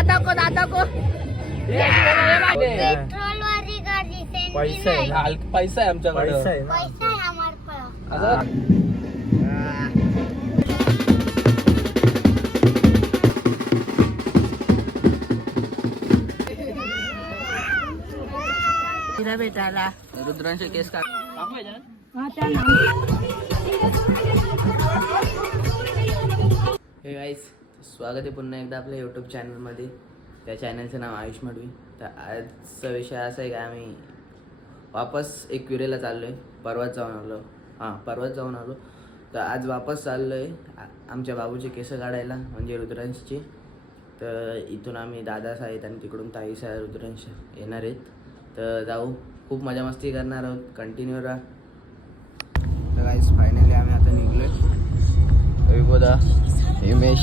दादा को दादा को पेट्रोल वाली गाड़ी पैसा आहे ना. पैसा आहे आमच्याकडे. पैसा आहे है भेटायला. रुद्रांचे केस का हे गाईस स्वागत आहे पुन्हा एकदा आपल्या यूट्यूब चॅनलमध्ये त्या चॅनलचं नाव आयुष मडवी. तर आजचा विषय असा आहे की आम्ही वापस एकविरेला चाललो आहे परवाच जाऊन आलो. हां परवाच जाऊन आलो. तर आज वापस चाललो आहे आमच्या बाबूचे केस काढायला म्हणजे रुद्रांशचे. तर इथून आम्ही दादास आहेत आणि तिकडून ताईस आहे रुद्रांश येणार आहेत. तर जाऊ. खूप मजा मस्ती करणार आहोत. कंटिन्यू राहा. तर गाईस फायनली आम्ही आता निघलो आहे विभोदा हिमेश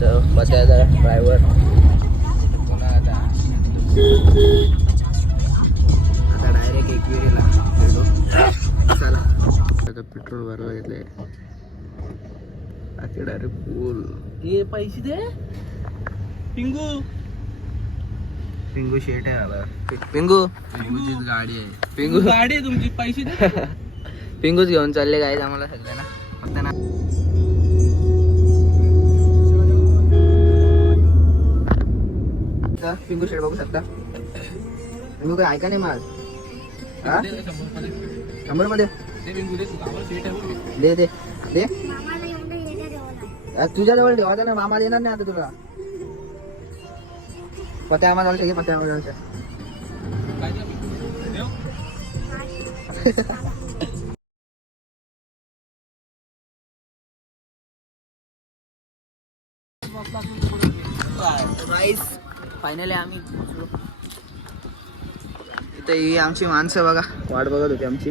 तर पत्याचा ड्रायव्हर पुन्हा आता आता डायरेक्ट एकविरीला भेटू चला. आता पेट्रोल भरवा घेतलंय. आता डायरेक्ट पूल हे पैसे दे. पिंगू. पिंगू शेट आहे बाबा. पिंगू. पिंगूचीच गाडी आहे. पिंगू गाडी आहे तुमची. पैसे दे. पिंगूच घेऊन चालले गाईज आम्हाला सगळ्यांना. फक्त ना इथं पिंगू शेट बघू शकता. पिंगू काय ऐका नाही माझ शंभरमध्ये दे दे. दे. मामाला तुझ्या जवळ ठेवायचं ना मामा येणार नाही आता तुला. पत्या आम्हाला ठेव पत्या आम्हाला ठेव. फायनली आम्ही पोहोचलो. इथं ही आमची माणसं बघा. वाट बघत होती आमची.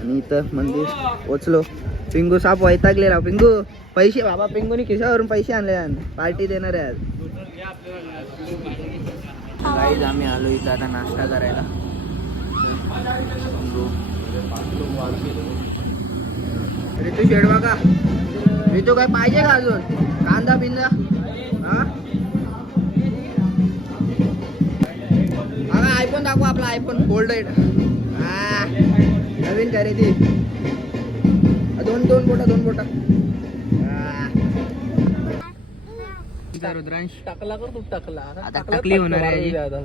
आणि इथं मंदिर पोचलो पिंगू साप वैतागले राव. पिंगू पैसे बाबा पिंगूनी खिशावरून पैसे आणले पार्टी देणार आहे आज. गाईज आम्ही आलो इथं आता नाश्ता करायला. ऋतू शेड बघा. ऋतू काय पाहिजे का अजून? कांदा बिंदा? हा? आयफोन दाखवा आपला आयफोन गोल्ड हा नवीन खरेदी दोन दोन बोटा दोन बोटा. रुद्रांश. टाकला कर तू टाकला. आता टाकला, टाकली होणार टाकला, आहे. मारून द्या आता.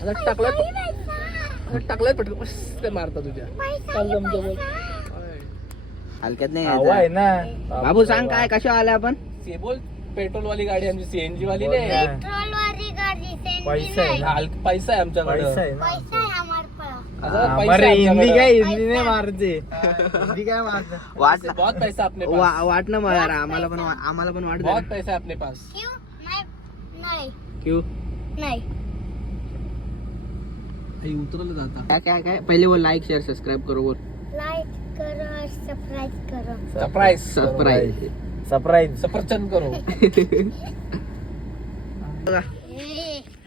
आता टाकला आता टाकलाय पटकन. बस ते मारता तुझ्या. चाललं जवळ हलक्यात नाही आहे. ना. बाबू सांग काय कशा आल्या आपण? से बोल पेट्रोल वाली गाडी आमची सीएनजी वाली नाही. पैसा आहे. ना हलक- पैसा आहे आमच्याकडे. पैसा आहे ना. पैसा है हमारे पास आता पैसा हमारे आहे हिंदी आमच्याकडे. हिंदी नाही मारते. हिंदी काय मारते? वाट बहुत पैसा अपने पास. वा- वाट ना मला आम्हाला पण वा- आम्हाला पण वाट बहुत पैसा है अपने पास. क्यों? नहीं. नहीं. क्यू? नहीं. उतरलं जाता. काय काय काय? पहिले बोल लाईक शेअर सबस्क्राईब करो बोल. लाइक करो और सब्सक्राइब करो. सरप्राईज सबस्क्राईब सरप्राईज सफरचंद करो.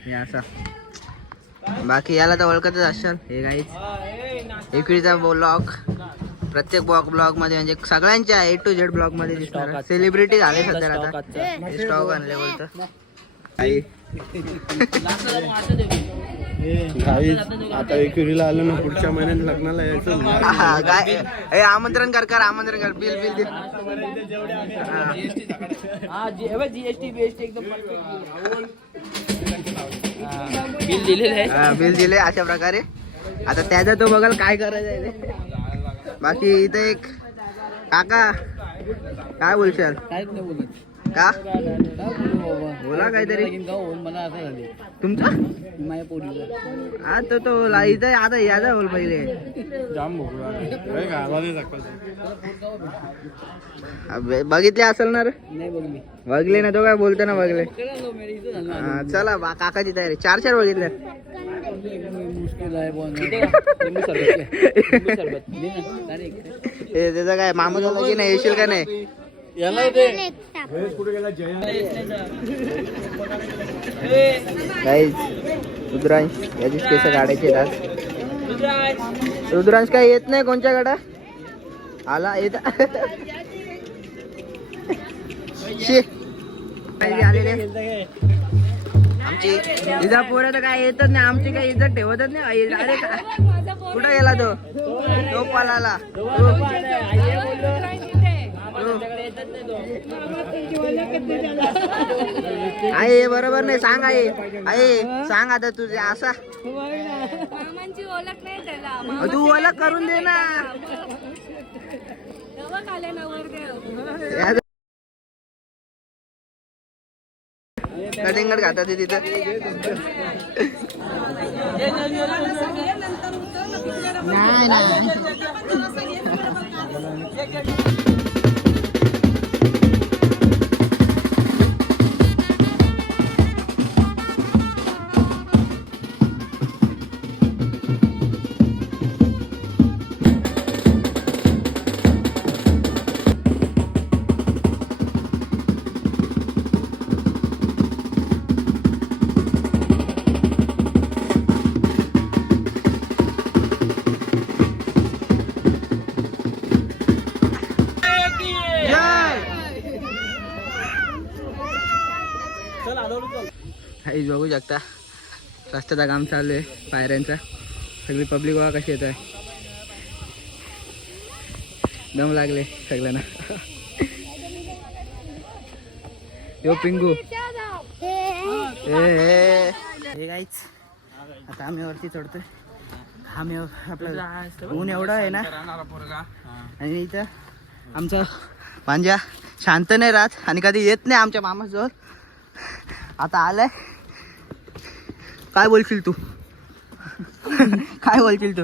हे असा. बाकी याला तर ओळखतच असाल हे काहीच इकडचा ब्लॉग प्रत्येक ब्लॉग ब्लॉगमध्ये म्हणजे सगळ्यांच्या ए टू झेड ब्लॉगमध्ये दिसणार सेलिब्रिटी झाले सध्या आता. स्टॉक आणले बोलतं. आता एकुरीला आलो ना पुढच्या महिन्यात लग्नाला यायचं हा, काय? ए, आमंत्रण कर कर आमंत्रण कर. बिल बिल दे. हा. जीएसटी बीएसटी एकदम बिल दिलेले आहे. बिल दिले अशा प्रकारे. आता त्याचा तो बघाल काय करायचं आहे. बाकी इथे एक काका. काय बोलशाल? नाही बोलत. का? बोलू काहीतरी. मला असं झाले तुमचा? माझ्या पोरीला हा तो इथं आता याचा बोल पहिले. जाम बघितले असेल ना रे? बघली ना तो काय बोलतो ना बघले. चला बा काकाची तयारी. चार चार बघितले. हे त्याचं काय मामा झाला की नाही? येशील का नाही? याला दे. काहीच रुद्रांश याचीच केस काढायचे आज. रुद्रांश काय येत नाही कोणच्या गाडा? आला येत. आमची इजा पोरं तर काय येतच नाही. आमची काही इज्जत ठेवतच नाही. अरे कुठं गेला तो? तो पळाला आहे बरोबर नाही सांग आहे आहे सांग आता तुझे असा. मामांची ओळख नाही त्याला. तू ओळख करून दे ना. कटिंगड खातात ते तिथं. नाही. नाही बघू शकता. रस्त्याचा काम चालू आहे पायऱ्यांचा सगळी पब्लिक बघा कशी येत आहे दम लागले सगळ्यांना. यो पिंगू. हे गाईच आता आम्ही वरती चढतोय. आम्ही आपलं ऊन एवढं आहे ना. आणि इथं आमचा पांजा शांत नाही राहत आणि कधी येत नाही आमच्या मामाजवळ. आता आलाय. काय बोलशील तू? काय बोलशील तू?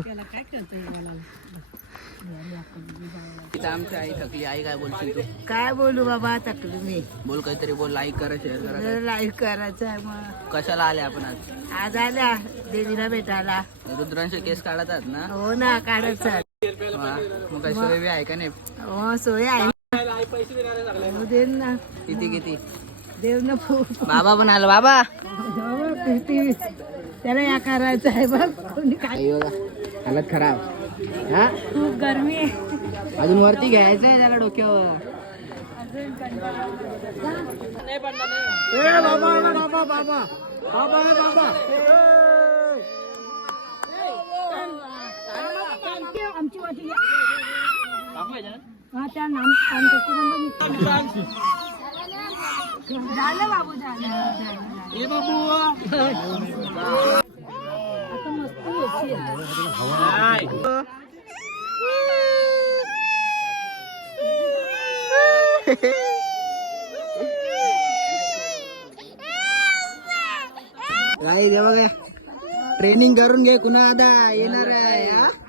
आमची आई थकली. आई काय बोलशील तू? काय बोलू बाबा थकलो मी. बोल काहीतरी बोल लाईक करा शेअर करा. लाईव्ह करायचं आहे मग. कशाला आले आपण आज? आज आल्या देवीला भेटायला. रुद्रांचे केस काढतात ना? हो ना काढायचं वा, मग काय सोय बी आहे का नाही? हो सोय आहे. हो ना किती किती? देव ना फू बाबा पण आलो बाबा. त्याला या करायचं आहे बघ. कोणी काय हालत खराब. हा? खूप गरमी आहे. अजून वरती घ्यायचं आहे त्याला डोक्यावर. आमची वाटी हा त्या नाम झालं बाबू झालं. काय देवा ट्रेनिंग करून घे कुणा आता येणार आहे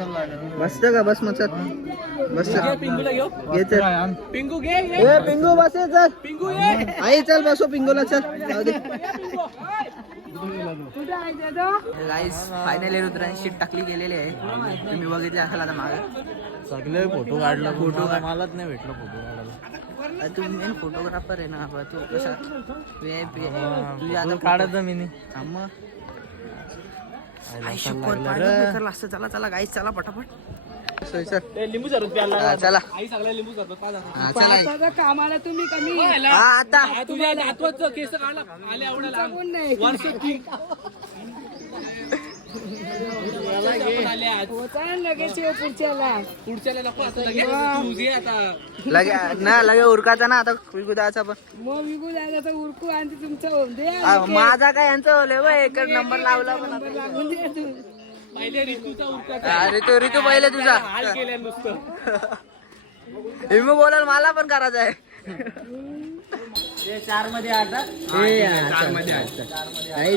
बसत का बस मग चल बस चल. घे चल. पिंकू घे ए पिंगू बस ये चल. पिंकू ये आई चल बसो पिंगूला चल. गाईस फायनली रुद्रांनी शीट टाकली गेलेली आहे. तुम्ही बघितले असाल आता मागे. सगळे फोटो काढला. फोटो मलाच नाही भेटलं फोटो काढायला. अरे तू मेन फोटोग्राफर आहे ना तू कसा? व्ही आय पी तुझ्या आता काढायचं मी हा मग. आई शपथ, पाय दुखले खरं असतं. चला चला गाईस चला पटापट. लिंबू सरबत प्यायला हा, चला. आई सांगला लिंबू सरबत हा. आता कामाला तुम्ही कमी. हा आता. तुझ्या केस आले वर्ष लगे ना लगे उरकाचा ना आता गुदाचा पण. मग विकू तर उरकू आणि ते तुमचं होऊन दे. माझा काय यांचं होले बघ एक नंबर लावला पण आता. लागून पहिले ऋतूचा उरका ऋतू ऋतू पहिले तुझा. हाल केलाय नुसतं हे मी बोलाल मला पण करायचं आहे. चारमध्ये आता. हे यार, चल,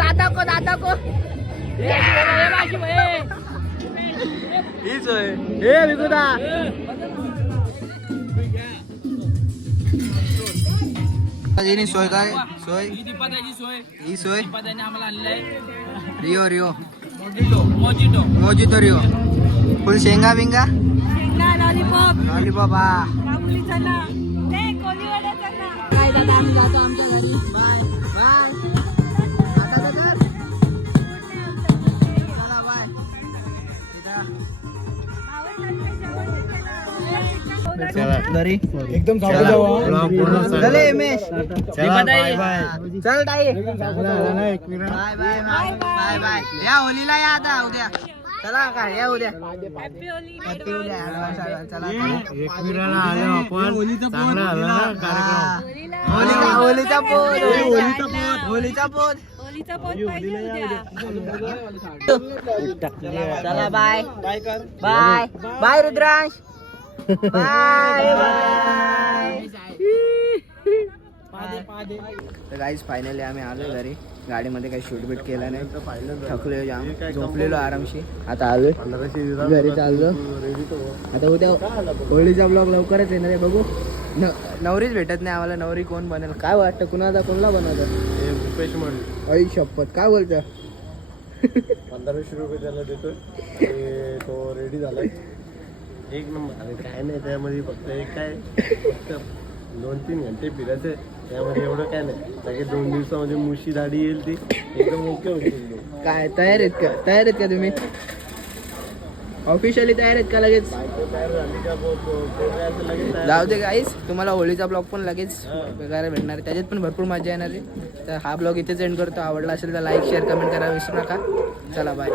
दादा को दादा को हीच होय. हे विकुदा सोय काय? सोय? ही सोय. Rio Rio. Mojito Rio. फुल शेंगा बिंगा? लॉलीपॉप हा. काय दादा आम्ही जातो आमच्या घरी. घरी एकदम चले. बाय चल ताई. Bye bye bye bye bye. या होलीला या आता उद्या. चला काय या उद्या. Advance, advance. चला होलीचा होलीचा पोत होलीचा पोत. चला बाय. बाय. बाय रुद्रांश. तर गाईज फायनली आम्ही आलो घरी. गाडीमध्ये काही शूट बीट केलं नाही. थकलो जाम. झोपलेलो आरामशी. आता आलोय घरी चाललो. आता उद्या होळीचा ब्लॉग लवकरच येणार आहे. बघू. न नवरीच भेटत नाही आम्हाला. नवरी कोण बनेल? काय वाटतं? कुणाचा कोणला बनवतं हे भूपेश म्हणून. आई शपथ. काय बोलतं? पंधराशे रुपये त्याला देतोय. तो रेडी झालाय. एक नंबर. अरे काय नाही त्यामध्ये फक्त एक काय फक्त दोन तीन घंटे फिरायचे त्यामध्ये एवढं काय नाही. लगेच दोन दिवसामध्ये मुशी दाढी येईल ती. एकदम ओके होती काय तयार आहेत का? तयार आहेत का तुम्ही? ऑफिशियली तयार आहेत का लगेच? तयार झाली का बो- बो- पोरं असं लगेच तयार जाऊ दे गाईस तुम्हाला होळीचा ब्लॉग पण लगेच बघायला भेटणार आहे. त्याच्यात पण भरपूर मजा येणार आहे. तर हा ब्लॉग इथेच एंड करतो. आवडला असेल तर लाईक शेअर कमेंट करायला विसरू नका. चला बाय